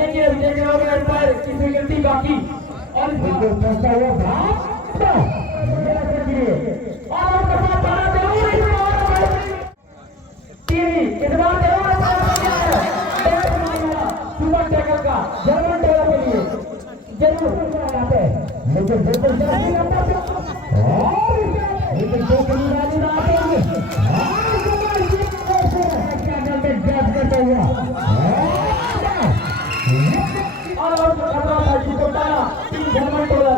लेकिन अभी देख रहे हो एम्पायर की स्वीकृति बाकी और पहुंचा हुआ भाग इस बार सुपर टैकल का जर्मन टोला के लिए जरूर आते हैं लेकिन बिल्कुल जल्दी आता है लेकिन दो खिलाड़ी आते हैं क्या करते जज करते हुआ और खतरा था जिसको डाला जर्मन टोला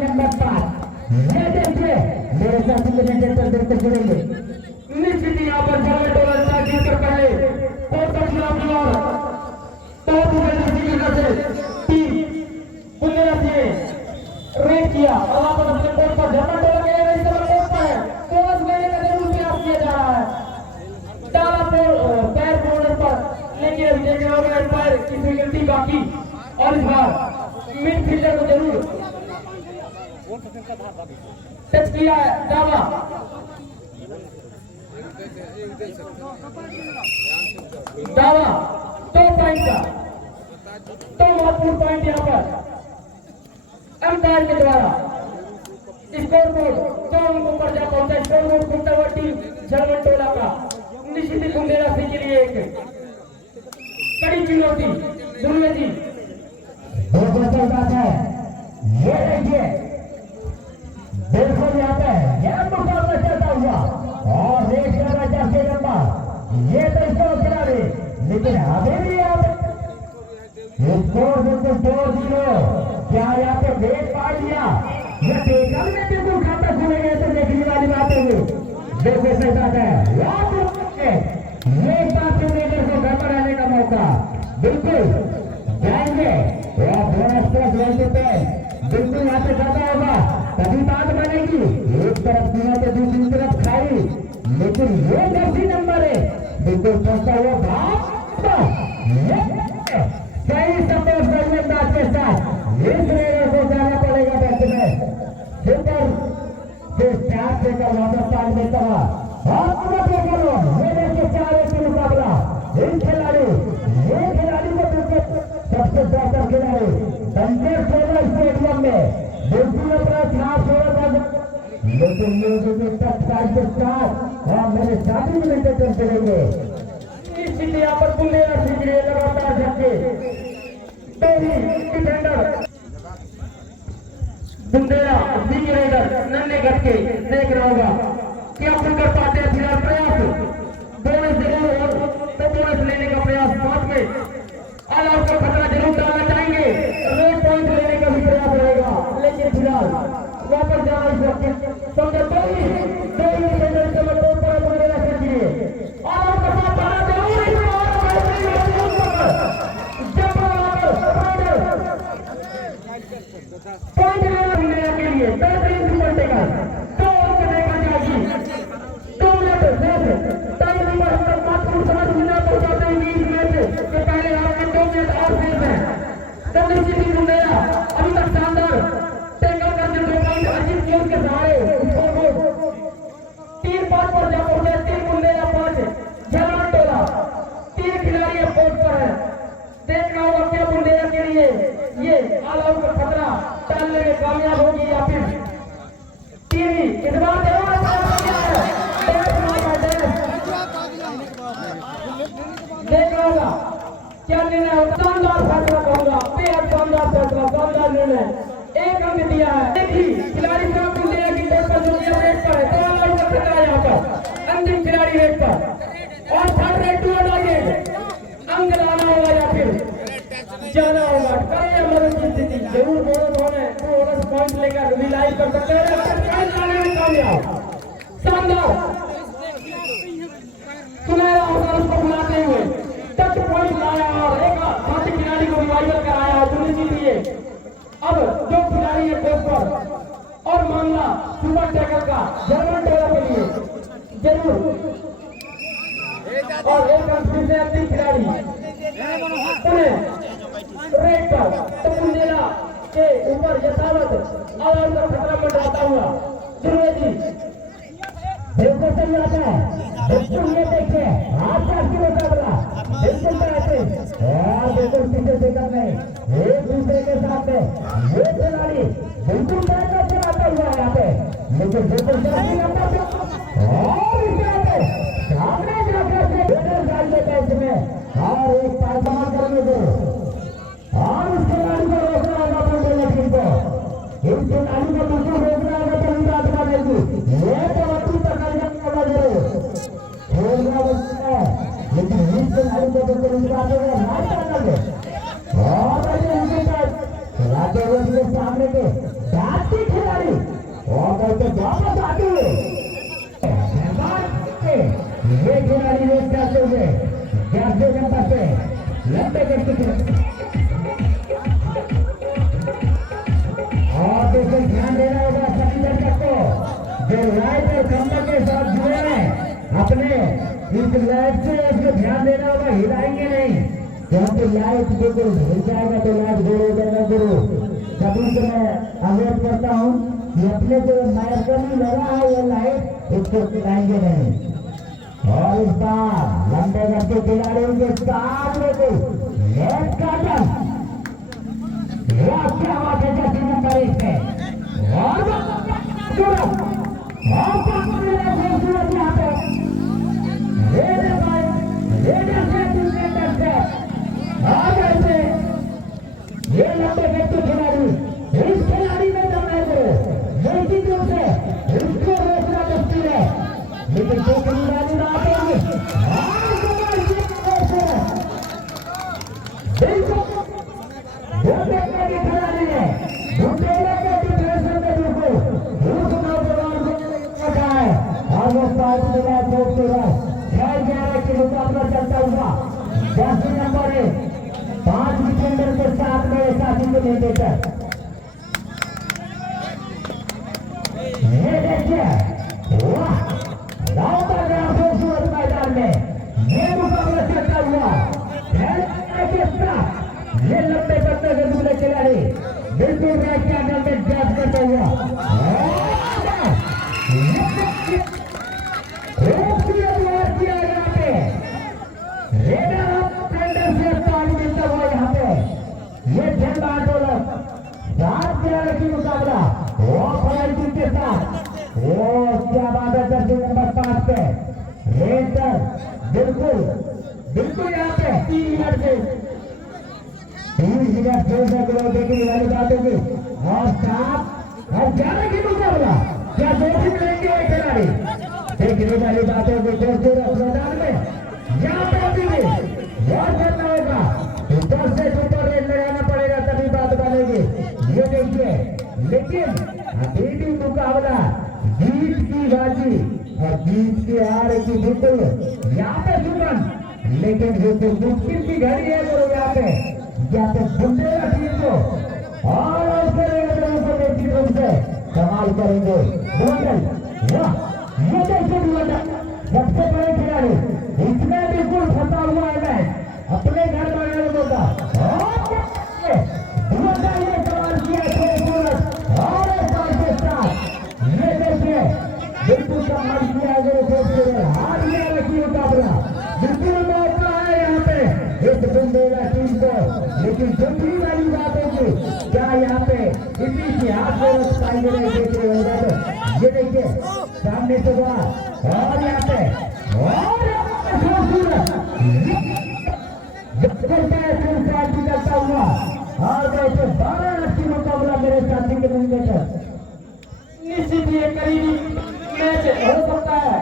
नंबर 5 ये देखिए मेरे साथी के जनरेटर देखते जुड़ेंगे निश्चित यहाँ पर जर्मन टोला चार जीत कर पहले कोर्ट खिलाफ और टॉप की वजह से टीम बुंदेला से रेड किया और आप अपने कोर्ट पर जर्मन टोला के लिए इस समय कोर्ट पर है कोर्ट लेने का जरूर प्रयास किया जा रहा है डाला पैर बॉर्डर पर लेकिन अभी देख रहे हो एम्पायर की स्वीकृति बाकी और इस बार मिडफील्डर को जरूर टच किया है दावा दावा 2 पॉइंट का 2 महत्वपूर्ण पॉइंट यहाँ पर अंपायर के द्वारा स्कोर बोर्ड 2 अंकों पर जा पहुंचा स्कोर बोर्ड खुलता हुआ टीम जर्मन टोला का निश्चित बुंदेला से के लिए एक कड़ी चुनौती दुनिया जी बहुत बात है ये देखिए बिल्कुल यहाँ पे यह मुकाबला चलता हुआ और रेस कर रहा है 10 नंबर ये तो इसको खिलाड़ी लेकिन अभी भी यहाँ पे स्कोर बिल्कुल 2-0 क्या यहाँ पे वेट पा लिया यह टेकल में बिल्कुल खाता खुलेंगे तो देखने वाली बात होगी बिल्कुल सही बात है ये बात टीनेजर को घर पर आने का मौका बिल्कुल जाएंगे और बोनस प्लस वैसे पे बिल्कुल यहाँ पे ज्यादा होगा तभी बात बनेगी एक तरफ पीना तो दूसरी तरफ खाई लेकिन ये 10 नंबर है बिल्कुल पहुंचा हुआ भाग सही सपोर्ट बल्लेबाज के साथ इस रेडर को जाना पड़ेगा बैट में सुपर से 4 से का वापस पाल देता हुआ और पूरा करो ये देखिए 4 के मुकाबला इन खिलाड़ी ये खिलाड़ी को सबसे बेहतर खिलाड़ी संजय सोलर स्टेडियम में बिल्कुल अपना खिलाफ लेकिन ये टच साइड के साथ और मेरे साथी भी मेंटेन करेंगे निश्चित यहाँ पर बुंदेला सीखिए लगातार झटके दो ही डिफेंडर बुंदेला सीख रेडर नन्हे घटके देख रहा होगा क्या खुल कर पाते हैं फिलहाल प्रयास बोनस जरूर और तो बोनस लेने का प्रयास साथ में ऑल आउट का खतरा जरूर डालना चाहेंगे रेड पॉइंट लेने का भी प्रयास रहेगा लेकिन फिलहाल वापस जाना इस वक्त समझे दो ही डिफेंडर के मतलब पर बुंदेला से गिरे और उसके साथ बना जरूर पॉइंट लेने के लिए बेहतरीन सुपरटेकर तो देखा जाएगी 2 मिनट टाइम नंबर हम लोग महत्वपूर्ण समझ बिना पहुंचाते हैं इस मैच के पहले आपके 2 मिनट और शेष है तो निश्चित ही बुंदेला अभी तक शानदार टैकल करके 2 पॉइंट अर्जित किए उसके सहारे 3-5 पर जा पहुंचे 3 बुंदेला 5 जर्मन टोला 3 खिलाड़ी कोर्ट पर है देखना होगा क्या बुंदेला के लिए ये ऑल आउट का खतरा टालने में कामयाब होगी या फिर टीवी इस बार देखना होगा क्या निर्णय होगा शानदार फैसला कहूंगा बेहद शानदार फैसला शानदार निर्णय 1 अंक दिया है देखिए खिलाड़ी का बुंदेला की टेस्ट पर जो रेट पर है 2 अंक का खतरा यहाँ पर अंतिम खिलाड़ी रेट पर और थर्ड रेट 2 अंक लाना होगा या फिर जाना होगा करिए मदद की स्थिति जरूर बोनस पॉइंट लेकर रिलाइज कर सकते हैं कामयाब शानदार सुनहरा अवसर उसको बुलाते हुए टच पॉइंट लाया और एक साथी खिलाड़ी को रिवाइवल कराया सुनिश्चित लिए अब जो खिलाड़ी है कोर्ट पर और मामला सुपर टैकल का जर्मन टोला के लिए जरूर और एक फिर से अंतिम खिलाड़ी रेड पर तो बुंदेला के ऊपर यथावत और उनका खतरा मंडराता हुआ दुर्वे जी बिल्कुल सही आता है बिल्कुल ये देखिए आपका मुकाबला बिल्कुल सेकंड में एक दूसरे के साथ में ये खिलाड़ी बिल्कुल बैठकर चलाता हुआ यहाँ पे, लेकिन बिल्कुल और इस यहाँ पे सामने जाकर इसमें और एक पायदान करने दो और उस खिलाड़ी को रोकना होगा पूरे लड़की को, इस खिलाड़ी को बिल्कुल रोकना होगा तभी बात बनेगी। ये तो अभी तक खेलना बचता है, लेकिन इस खिलाड़ी को बिल्कुल इस बात में मार करना दे और खिलाते हुए उसके सामने के बाकी खिलाड़ी और वापस आते हुए ये खिलाड़ी रेस करते हुए 11 नंबर से लंबे करते और देखो ध्यान देना होगा सभी दर्शक को जो लाइव और खंभा के साथ जुड़े हैं, अपने इस लाइव से इसको ध्यान देना होगा, हिलाएंगे नहीं क्योंकि लाइव बिल्कुल हिल जाएगा तो लाइव जोड़ो देना गुरु। सभी से मैं अवगत करता हूँ कि अपने जो मार्गनी लगा है ये लाइव इसको हिलाएंगे नहीं। और इस बार लंबे लंबे खिलाड़ियों के साथ लेके नेट काटन क्या बात है जैसे नंबर 1 पे और खूबसूरत यहाँ पे रेडर भाई रेडर से डिफेंडर से और ऐसे ये लंबे व्यक्ति खिलाड़ी इस खिलाड़ी में दमने को निश्चित रूप से इसको रोकना मुश्किल है, लेकिन जो खिलाड़ी ना आएंगे बिल्कुल वो देखने के खिलाड़ी है बुंदेला के डिफेंसर में बिल्कुल उस नौजवान को रखा है और वो पार्ट में खूबसूरत 11 के मुकाबला चलता हुआ 10 नंबर 5 डिफेंडर के साथ में साथी को नहीं देकर ये देखिए वाह खूबसूरत मैदान में ये मुकाबला चलता हुआ के साथ ये लंबे पत्ते के दूल्हे खिलाड़ी बिल्कुल राइट के अंदर में ड्राइव करता हुआ खूबसूरत वार किया यहाँ पे रेडर टेंडर से पानी मिलता हुआ यहाँ पे ये झंडा आंदोलन 7 खिलाड़ी की मुकाबला वो फलाइटी के साथ वो क्या बात है जर्सी नंबर 5 पे रेडर बिल्कुल बिल्कुल यहाँ पे 3 मिनट से 3 मिनट देखने वाली बात होगी और 7 और 11 की मुकाबला क्या 2 मिलेंगे एक खिलाड़ी देखने वाली बात होगी खूबसूरत मैदान में यहाँ पे अभी भी और करना होगा 10 से ऊपर रेट लगाना पड़ेगा तभी बात बनेगी। ये देखिए लेकिन अभी भी मुकाबला जीत की बाजी और जीत की हार की बिल्कुल यहाँ पे सुमन, लेकिन बिल्कुल मुश्किल की घड़ी है जो यहाँ पे बुंदेला टीम को और निश्चित रूप से कमाल करेंगे। वाह ये देखिए सबसे बड़े खिलाड़ी इसमें बिल्कुल फंसा हुआ है मैच अपने घर वाले लोगों का ये सवाल किया खूबसूरत और के साथ ये देखिए बिल्कुल कमाल किया गया खूबसूरत हार गया रखी मुकाबला बिल्कुल मौका है यहाँ पे इस बुंदेला टीम को, लेकिन जल्दी वाली बात होगी क्या यहाँ पे इसी इतिहास में पाएंगे नहीं देखते होगा तो ये देखिए सामने से बाहर और यहाँ पे और खूबसूरत करता हुआ और वैसे 12 रन की मुकाबला मेरे साथी के नहीं देखा निश्चित ही एक करीबी मैच हो सकता है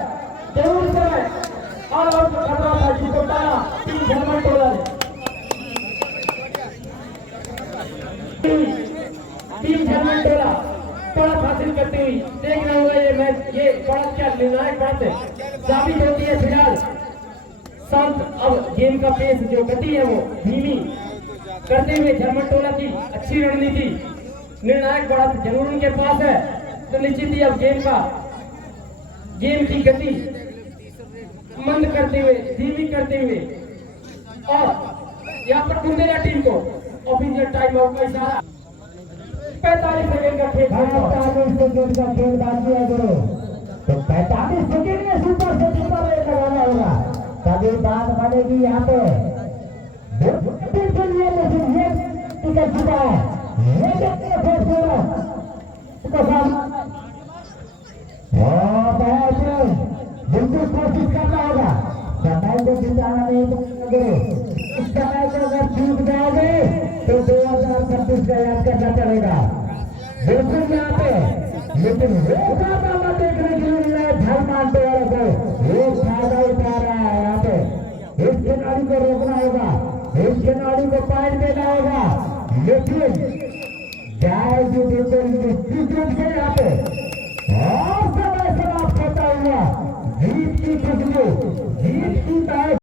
जरूर समय और खतरा था जिसको पाया टीम झरमन टोला टीम झरमन टोला पड़त हासिल करती हुई देखना होगा ये मैच ये पड़त क्या निर्णायक पड़त साबित होती है। फिलहाल शांत अब गेम का पेस जो गति है वो धीमी करते हुए झरमन टोला की अच्छी रणनीति निर्णायक बढ़त जरूर उनके पास है तो निश्चित ही अब गेम की गति मंद करते हुए धीमी करते हुए और यहाँ पर बुंदेला टीम को ऑफिशियल टाइम आउट का इशारा 45 सेकंड का खेल 45 सेकंड का खेल बाकी है गुरु तो 45 सेकंड में सुपर से सुपर रेट लगाना होगा तभी बात बनेगी यहाँ पे बिल्कुल ये बिल्कुल कोशिश करना होगा, समय को बिताना नहीं करो। इस समय को अगर चूक जाओगे तो 2026 का याद करना पड़ेगा। बिल्कुल यहाँ पे लेकिन वो फायदा देखने के लिए मिला है, झल मानते वालों को वो फायदा उठा रहा है। यहाँ पे इस खिलाड़ी को रोकना होगा, इस खिलाड़ी को पॉइंट देना होगा, लेकिन जाएगी बिल्कुल से यहाँ पे और समय समाप्त होता हुआ जीत की खुशबू, जीत की